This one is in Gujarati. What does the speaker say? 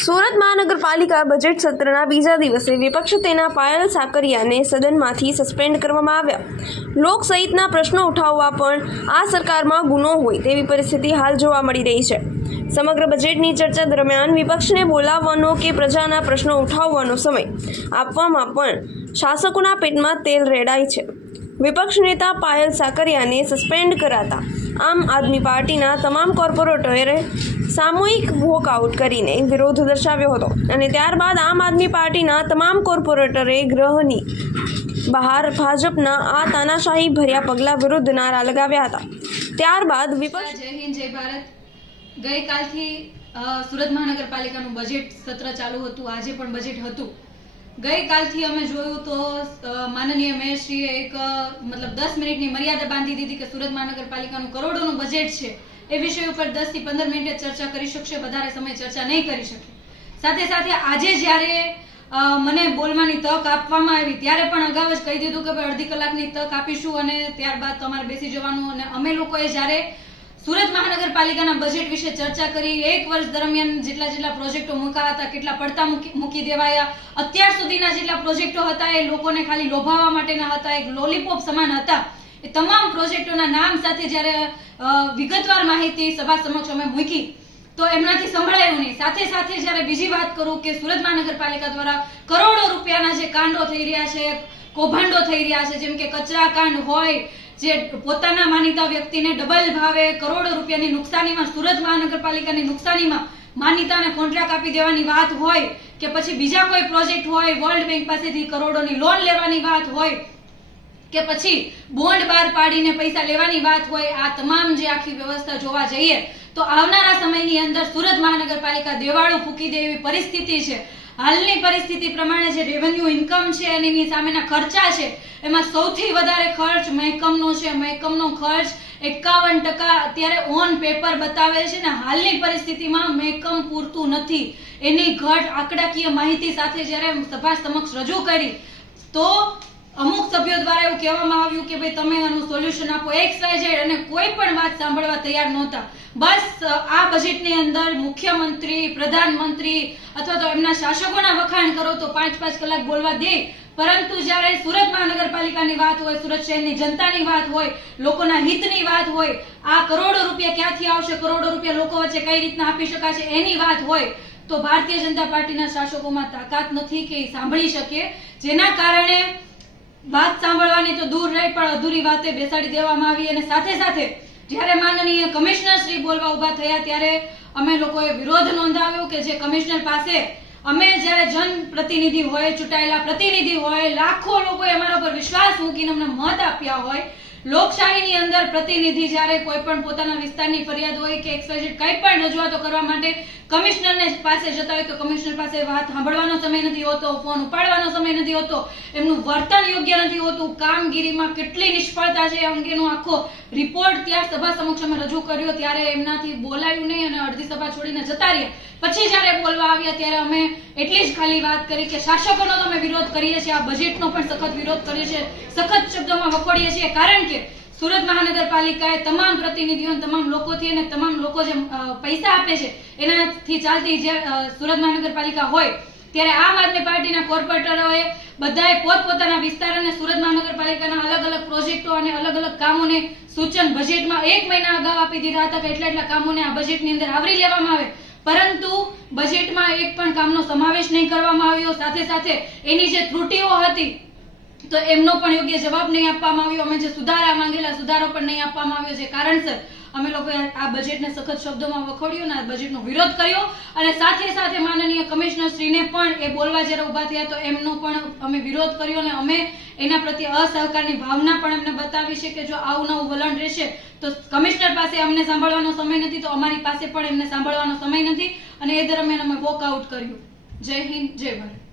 સુરત મહાનગરપાલિકા બજેટ સત્રના બીજા દિવસે વિપક્ષ તેના પાયલ સાકરિયાને સદનમાંથી સસ્પેન્ડ કરવામાં આવ્યા. લોક સહિતના પ્રશ્નો ઉઠાવવા પણ આ સરકારમાં ગુનો હોય તેવી પરિસ્થિતિ હાલ જોવા મળી રહી છે. સમગ્ર બજેટની ચર્ચા દરમિયાન વિપક્ષને બોલાવવાનો કે પ્રજાના પ્રશ્નો ઉઠાવવાનો સમય આપવામાં પણ શાસકોના પેટમાં તેલ રેડાય છે. વિપક્ષ નેતા પાયલ સાકરિયાને સસ્પેન્ડ કરાતા આમ આદમી પાર્ટીના તમામ કોર્પોરેટરે સામૂહિક વોકઆઉટ કરીને વિરોધ દર્શાવ્યો હતો અને ત્યારબાદ આમ આદમી પાર્ટીના તમામ કોર્પોરેટરે ગ્રહની બહાર ભાજપના આ તાનાશાહી ભર્યા પગલાં વિરુદ્ધ નારા લગાવ્યા હતા. ત્યારબાદ વિપક્ષ જય હિન્દ, જય ભારત. ગઈકાલથી સુરત મહાનગરપાલિકાનું બજેટ સત્ર ચાલુ હતું. આજે પણ બજેટ હતું. ગઈકાલથી અમે જોયું તો માનનીય મેયરશ્રીએ એક મતલબ દસ મિનિટની મર્યાદા બાંધી દીધી કે સુરત મહાનગરપાલિકાનું કરોડોનું બજેટ છે. એ વિષય ઉપર દસથી પંદર મિનિટે ચર્ચા કરી શકશે, વધારે સમય ચર્ચા નહીં કરી શકે. સાથે સાથે આજે જ્યારે મને બોલવાની તક આપવામાં આવી, ત્યારે પણ અગાઉ જ કહી દીધું કે અડધી કલાકની તક આપીશું અને ત્યારબાદ તમારે બેસી જવાનું અને અમે લોકોએ જ્યારે સુરત મહાનગરપાલિકાના બજેટ વિશે ચર્ચા કરી. એક વર્ષ દરમિયાન જેટલા જેટલા પ્રોજેક્ટો મુકાયા હતા, કેટલા પડતા મૂકી દેવાયા. અત્યાર સુધીના જેટલા પ્રોજેક્ટો હતા, એ લોકોને ખાલી લોભાવવા માટેના હતા. એક લોલીપોપ સમાન હતા. એ તમામ પ્રોજેક્ટોના નામ સાથે જ્યારે વિગતવાર માહિતી સભા સમક્ષ અમે મૂકી, તો એમનાથી સંભળાયું નહીં. સાથે સાથે જ્યારે બીજી વાત કરું કે સુરત મહાનગરપાલિકા દ્વારા કરોડો રૂપિયાના જે કાંડો થઈ રહ્યા છે, કૌભાંડો થઈ રહ્યા છે, જેમ કે કચરા કાંડ હોય જે પોતાના માનીતા વ્યક્તિને ડબલ ભાવે કરોડો રૂપિયાની નુકસાનીમાં, સુરત મહાનગરપાલિકાની નુકસાનીમાં માનીતાને કોન્ટ્રાક્ટ આપી દેવાની વાત હોય કે પછી બીજા કોઈ પ્રોજેક્ટ હોય, વર્લ્ડ બેંક પાસેથી કરોડોની લોન લેવાની વાત હોય કે પછી બોન્ડ બહાર પાડીને પૈસા લેવાની વાત હોય, આ તમામ જે આખી વ્યવસ્થા જોવા જઈએ, તો આવનારા સમયની અંદર સુરત મહાનગરપાલિકા દેવાળું ફૂકી દે એવી પરિસ્થિતિ છે. હાલની પરિસ્થિતિ પ્રમાણે જે રેવન્યુ ઇન્કમ છે એની સામેના ખર્ચા છે, એમાં સૌથી વધારે ખર્ચ મહેકમનો છે. મહેકમનો ખર્ચ એકાવન ટકા અત્યારે ઓન પેપર બતાવે છે ને હાલની પરિસ્થિતિમાં મહેકમ પૂરતું નથી. એની ઘટ આંકડાકીય માહિતી સાથે જ્યારે સભા સમક્ષ રજૂ કરી, તો અમુક સભ્યો દ્વારા એવું કહેવામાં આવ્યું કે ભાઈ તમે આનું સોલ્યુશન આપો એક્સ વાય અને કોઈ પણ વાત સાંભળવા તૈયાર નહોતા. બસ આ બજેટની અંદર મુખ્યમંત્રી, પ્રધાનમંત્રી અથવા તો એમના શાસકોના વખાણ કરો તો પાંચ પાંચ કલાક બોલવા દે. પરંતુ જ્યારે સુરત મહાનગરપાલિકાની વાત હોય, સુરત શહેરની જનતાની વાત હોય, લોકોના હિતની વાત હોય, આ કરોડો રૂપિયા ક્યાંથી આવશે, કરોડો રૂપિયા લોકો વચ્ચે કઈ રીતના આપી શકાશે એની વાત હોય, તો ભારતીય જનતા પાર્ટીના શાસકોમાં તાકાત નથી કે સાંભળી શકે. જેના કારણે વાત સાંભળવાની તો દૂર રહી, પણ અધૂરી વાતે બેસાડી દેવામાં આવી અને સાથે સાથે જ્યારે માનનીય કમિશનર શ્રી બોલવા ઊભા થયા ત્યારે અમે લોકોએ વિરોધ નોંધાવ્યો કે જે કમિશનર પાસે અમે જ્યારે જન પ્રતિનિધિ હોય, ચૂંટાયેલા પ્રતિનિધિ હોય, લાખો લોકોએ અમારા પર વિશ્વાસ મૂકીને અમને મત આપ્યા હોય લોકશાહીની અંદર પ્રતિનિધિ જ્યારે કોઈ પણ પોતાના વિસ્તારની ફરિયાદ હોય કે એક્સવાઇઝેડ કંઈ પણ રજૂઆતો કરવા માટે કમિશનરને પાસે જતા હોય તો કમિશનર પાસે વાત સાંભળવાનો સમય નથી હોતો, ફોન ઉપાડવાનો સમય નથી હોતો, એમનું વર્તન યોગ્ય નથી હોતું, કામગીરીમાં કેટલી નિષ્ફળતા છે એ અંગેનો આખો રિપોર્ટ ત્યાં સભા સમક્ષ અમે રજૂ કર્યો, ત્યારે એમનાથી બોલાયું નહીં અને અડધી સભા છોડીને જતા રહ્યા. પછી જ્યારે બોલવા આવ્યા ત્યારે અમે એટલી જ ખાલી વાત કરી કે શાસકોનો તો અમે વિરોધ કરીએ છીએ, આ બજેટનો પણ સખત વિરોધ કરીએ છીએ, સખત શબ્દોમાં વખોડીએ છીએ. કારણ કે સુરત મહાનગરપાલિકાએ તમામ પ્રતિનિધિઓ, તમામ લોકોથી અને તમામ લોકો જે પૈસા આપે છે, એનાથી ચાલતી જે સુરત મહાનગરપાલિકા હોય, ત્યારે આમ આદમી પાર્ટીના કોર્પોરેટરોએ બધાએ પોતપોતાના વિસ્તાર અને સુરત મહાનગરપાલિકાના અલગ અલગ પ્રોજેક્ટો અને અલગ અલગ કામોને સૂચન બજેટમાં એક મહિના અગાઉ આપી દીધા હતા કે એટલા એટલા કામોને આ બજેટની અંદર આવરી લેવામાં આવે. પરંતુ બજેટમાં એક પણ કામનો સમાવેશ નહીં કરવામાં આવ્યો. સાથે સાથે એની જે ત્રુટીઓ હતી, તો એમનો પણ યોગ્ય જવાબ નહીં આપવામાં આવ્યો. અમે જે સુધારા માંગેલા, સુધારો પણ નહીં આપવામાં આવ્યો. છે કારણસર અમે લોકોએ આ બજેટને સખત શબ્દોમાં વખોડ્યો અને આ બજેટનો વિરોધ કર્યો અને સાથે સાથે માનનીય કમિશનર શ્રીને પણ એ બોલવા જ્યારે ઊભા થયા તો એમનો પણ અમે વિરોધ કર્યો અને અમે એના પ્રત્યે અસહકારની ભાવના પણ અમને બતાવી છે કે જો આવું નવું વલણ રહેશે તો કમિશનર પાસે અમને સાંભળવાનો સમય નથી, તો અમારી પાસે પણ એમને સાંભળવાનો સમય નથી અને એ દરમિયાન અમે વોકઆઉટ કર્યું. જય હિન્દ, જય ભારત.